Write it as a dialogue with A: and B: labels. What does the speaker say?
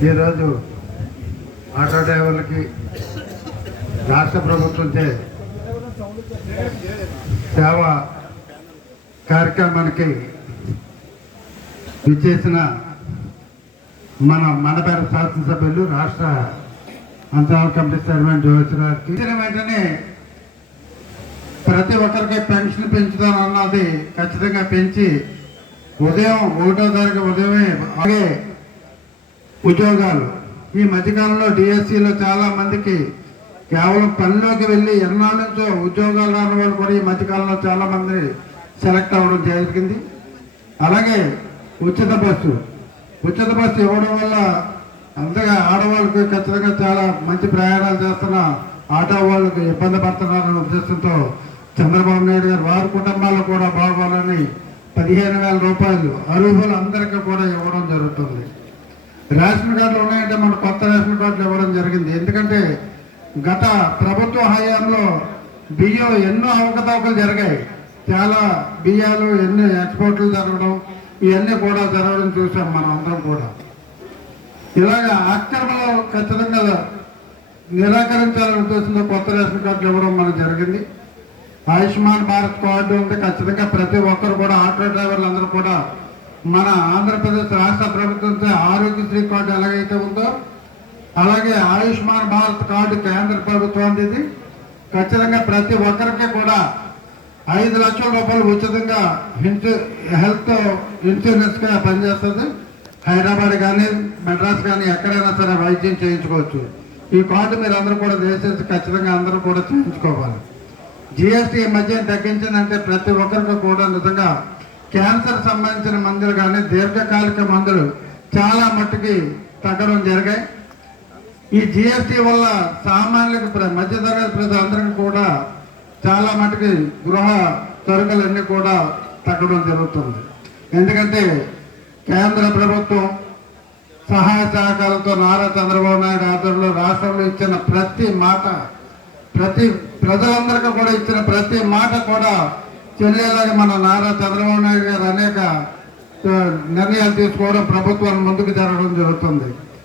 A: ఈరోజు ఆటో డ్రైవర్లకి రాష్ట్ర ప్రభుత్వంచే సేవ కార్యక్రమానికి విచ్చేసిన మన మనపేర శాసనసభ్యులు రాష్ట్ర అంతరాల కమిటీ చైర్మన్ జోషి ఇచ్చిన వెంటనే ప్రతి ఒక్కరికి పెన్షన్ పెంచుతాను అన్నది ఖచ్చితంగా పెంచి ఉదయం ఒకటో తారీఖు ఉదయమే అలాగే ఉద్యోగాలు. ఈ మధ్యకాలంలో డిఎస్సిలో చాలా మందికి కేవలం పనిలోకి వెళ్ళి ఎన్నాళ్ళ నుంచో ఉద్యోగాలు రాని వాళ్ళు కూడా ఈ మధ్యకాలంలో చాలా మంది సెలెక్ట్ అవ్వడం జరిగింది. అలాగే ఉచిత బస్సు. ఉచిత బస్సు ఇవ్వడం వల్ల అంతగా ఆడవాళ్ళకి ఖచ్చితంగా చాలా మంచి ప్రయాణాలు చేస్తున్న ఆటో వాళ్ళకి ఇబ్బంది పడుతున్నారనే ఉద్దేశంతో చంద్రబాబు నాయుడు గారు వారి కుటుంబాలు కూడా బాగోవాలని పదిహేను వేల రూపాయలు అర్హులు అందరికీ కూడా ఇవ్వడం జరుగుతుంది. రేషన్ కార్డులు ఉన్నాయంటే మన కొత్త రేషన్ కార్డులు ఇవ్వడం జరిగింది. ఎందుకంటే గత ప్రభుత్వ హయాంలో బియ్యం ఎన్నో అవకతవకలు జరిగాయి. చాలా బియ్యాలు ఎన్ని ఎక్స్పోర్ట్లు జరగడం ఇవన్నీ కూడా జరగడం చూసాం మనం అందరం కూడా. ఇలాగ అక్రమలో ఖచ్చితంగా నిరాకరించాలనే ఉద్దేశంతో కొత్త రేషన్ కార్డులు ఇవ్వడం మనకు జరిగింది. ఆయుష్మాన్ భారత్ కార్డు ఉంటే ఖచ్చితంగా ప్రతి ఒక్కరు కూడా ఆటో డ్రైవర్లు అందరూ కూడా మన ఆంధ్రప్రదేశ్ రాష్ట్ర ప్రభుత్వంతో ఆరోగ్యశ్రీ కార్డు ఎలాగైతే ఉందో అలాగే ఆయుష్మాన్ భారత్ కార్డు కేంద్ర ప్రభుత్వానికి ఇది ఖచ్చితంగా ప్రతి ఒక్కరికి కూడా ఐదు లక్షల రూపాయలు ఉచితంగా ఇన్సూ హెల్త్ ఇన్సూరెన్స్గా పనిచేస్తుంది. హైదరాబాద్ కానీ మెడ్రాస్ కానీ ఎక్కడైనా సరే వైద్యం చేయించుకోవచ్చు. ఈ కార్డు మీరు అందరూ కూడా వేసేసి ఖచ్చితంగా అందరూ కూడా చేయించుకోవాలి. జిఎస్టీ ఈ మధ్య తగ్గించిందంటే ప్రతి ఒక్కరికి కూడా నిజంగా క్యాన్సర్ సంబంధించిన మందులు కానీ దీర్ఘకాలిక మందులు చాలా మట్టుకి తగ్గడం జరిగాయి. ఈ జిఎస్టీ వల్ల సామాన్యులకు ప్ర- మధ్యతరగతి ప్రజలందరికీ కూడా చాలా మటుకి గృహ సరుకులన్నీ కూడా తగ్గడం జరుగుతుంది. ఎందుకంటే కేంద్ర ప్రభుత్వం సహాయ సహకారంతో నారా చంద్రబాబు నాయుడు ఆధ్వర్యంలో రాష్ట్రంలో ఇచ్చిన ప్రతి మాట ప్రతి ప్రజలందరికీ కూడా ఇచ్చిన ప్రతి మాట కూడా చెల్లేలాగా మన నారా చంద్రబాబు నాయుడు గారు అనేక నిర్ణయాలు తీసుకోవడం ప్రభుత్వాన్ని ముందుకు జరగడం జరుగుతుంది.